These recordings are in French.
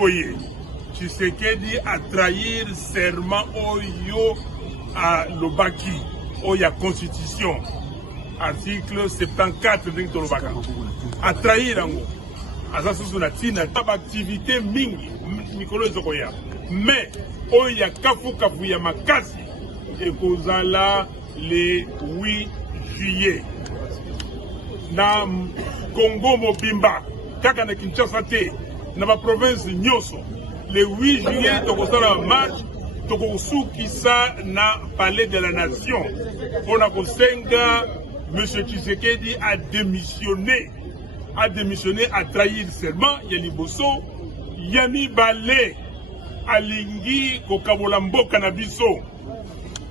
boye Tshisekedi a trahir serment oyo à lobaki oya constitution article 74 de Tolobaka a trahir yango aza susu na tina taba activité mingi mikolo ezokoya mais oya kafu ya makasi ekozala le 8 juillet na Congo mobimba kaka na Kinshasa te na ba province nyonso le 8 juillet tokosala marche tokosukisa na palais de la nation on a kosenga monsieur Tshisekedi a démissionné a trahir seulement ya liboso ya mibale alingi kokabola mboka na biso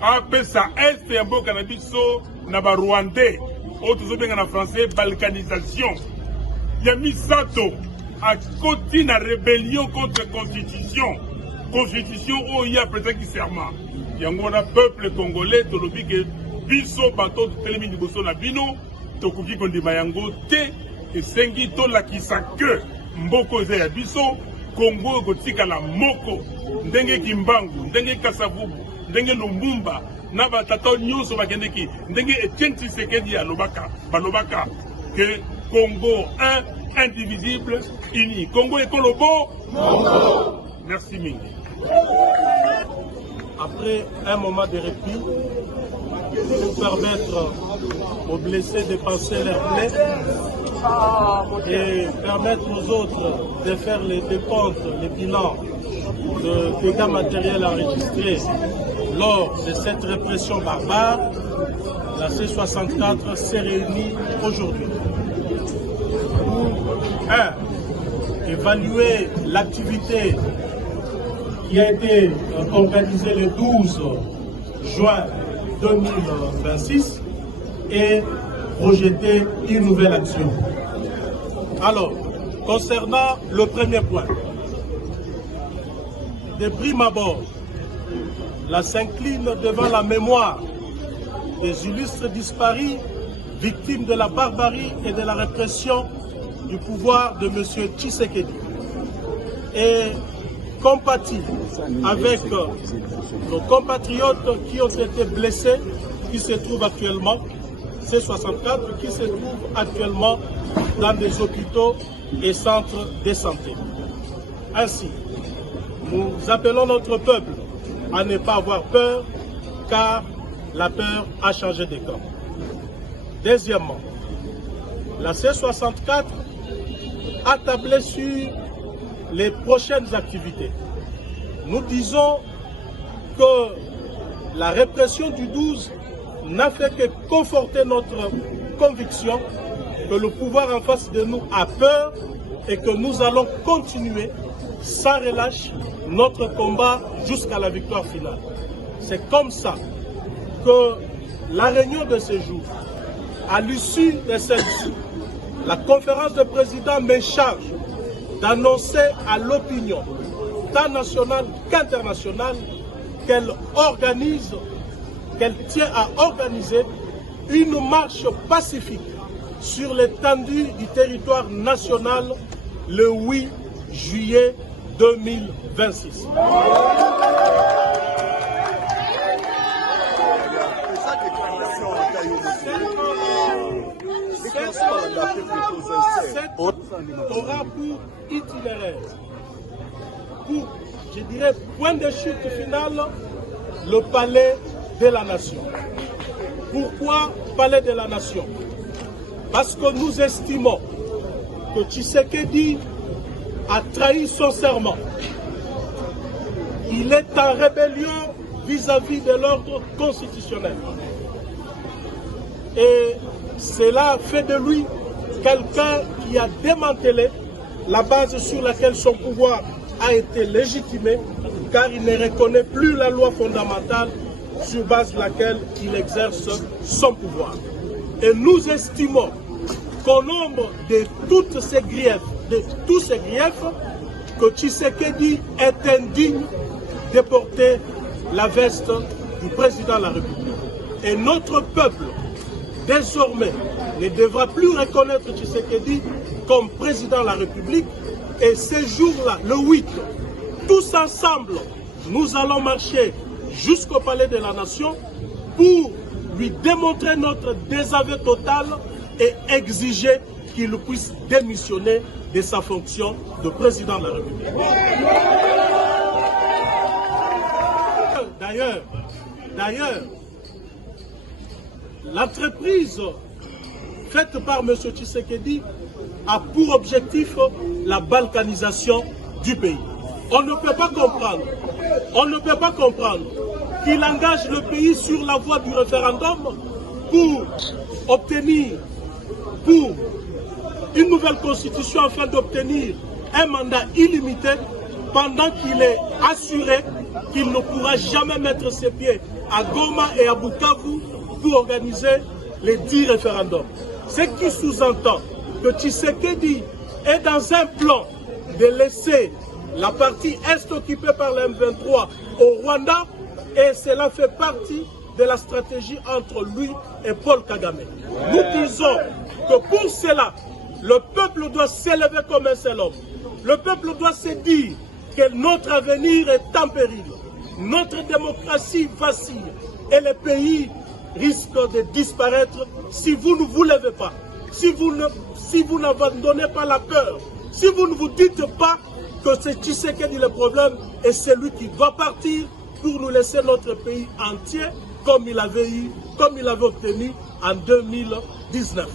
apesa este ya mboka na biso na ba Rwandais oyo tozobenga na français balkanisation ya misato akoti na rébellion contre constitution oyo ya presaki serment yango na peuple congolais tolobi ke biso bato totelemi liboso na bino tokoki kondima yango te esengi tolakisa ke mboko eza ya biso Congo ekotikala moko ndenge Kimbangu ndenge Kasavubu ndenge Lumumba na batata nyonso bakendeki ndenge Etienne Tshisekedi balobaka que Congo un indivisible uni Congo ekolobo merci mingi. Après un moment de répit, pour permettre aux blessés de passer leur plaie et permettre aux autres de faire les décomptes, les bilans de dégâts matériels enregistrés lors de cette répression barbare, la C64 s'est réunie aujourd'hui pour évaluer l'activité qui a été organisée le 12 juin 2026 et projeter une nouvelle action. Alors, concernant le premier point, de prime abord, la s'incline devant la mémoire des illustres disparus, victimes de la barbarie et de la répression du pouvoir de M. Tshisekedi. Et compatit avec nos compatriotes qui ont été blessés, qui se trouvent actuellement, C64, qui se trouvent actuellement dans des hôpitaux et centres de santé. Ainsi, nous appelons notre peuple à ne pas avoir peur, car la peur a changé de camp. Deuxièmement, la C64 a tablé sur les prochaines activités. Nous disons que la répression du 12 n'a fait que conforter notre conviction que le pouvoir en face de nous a peur et que nous allons continuer sans relâche notre combat jusqu'à la victoire finale. C'est comme ça que la réunion de ce jour, à l'issue de celle-ci, la conférence de présidents me charge d'annoncer à l'opinion, tant nationale qu'internationale, qu'elle organise, qu'elle tient à organiser une marche pacifique sur l'étendue du territoire national le 8 juillet 2026. Aura pour itinéraire, pour, je dirais, point de chute finale, le palais de la nation. Pourquoi palais de la nation? Parce que nous estimons que Tshisekedi a trahi son serment. Il est en rébellion vis-à-vis de l'ordre constitutionnel. Et cela fait de lui quelqu'un qui a démantelé la base sur laquelle son pouvoir a été légitimé, car il ne reconnaît plus la loi fondamentale sur base de laquelle il exerce son pouvoir. Et nous estimons qu'au nombre de tous ces griefs, que Tshisekedi est indigne de porter la veste du président de la République. Et notre peuple, désormais, ne devra plus reconnaître Tshisekedi comme président de la République, Et ce jour-là, le 8, tous ensemble, nous allons marcher jusqu'au Palais de la Nation pour lui démontrer notre désaveu total et exiger qu'il puisse démissionner de sa fonction de président de la République. D'ailleurs, l'entreprise faite par M. Tshisekedi a pour objectif la balkanisation du pays. On ne peut pas comprendre qu'il engage le pays sur la voie du référendum pour obtenir une nouvelle constitution afin d'obtenir un mandat illimité pendant qu'il est assuré qu'il ne pourra jamais mettre ses pieds à Goma et à Bukavu pour organiser les 10 référendums. Ce qui sous-entend que Tshisekedi est dans un plan de laisser la partie est occupée par le M23 au Rwanda, et cela fait partie de la stratégie entre lui et Paul Kagame. Nous disons que pour cela, le peuple doit s'élever comme un seul homme. Le peuple doit se dire que notre avenir est en péril. Notre démocratie vacille et le pays risque de disparaître si vous ne vous levez pas, si vous n'abandonnez pas la peur, si vous ne vous dites pas que c'est Tshisekedi le problème et c'est lui qui doit partir pour nous laisser notre pays entier comme il avait obtenu en 2019.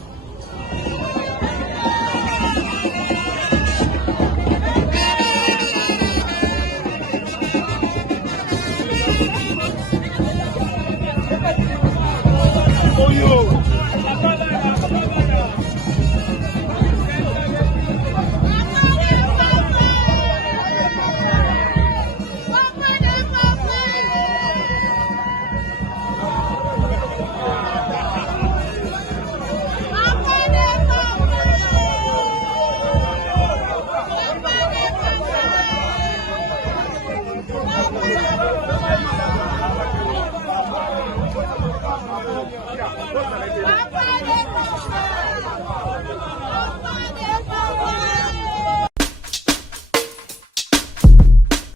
Oyo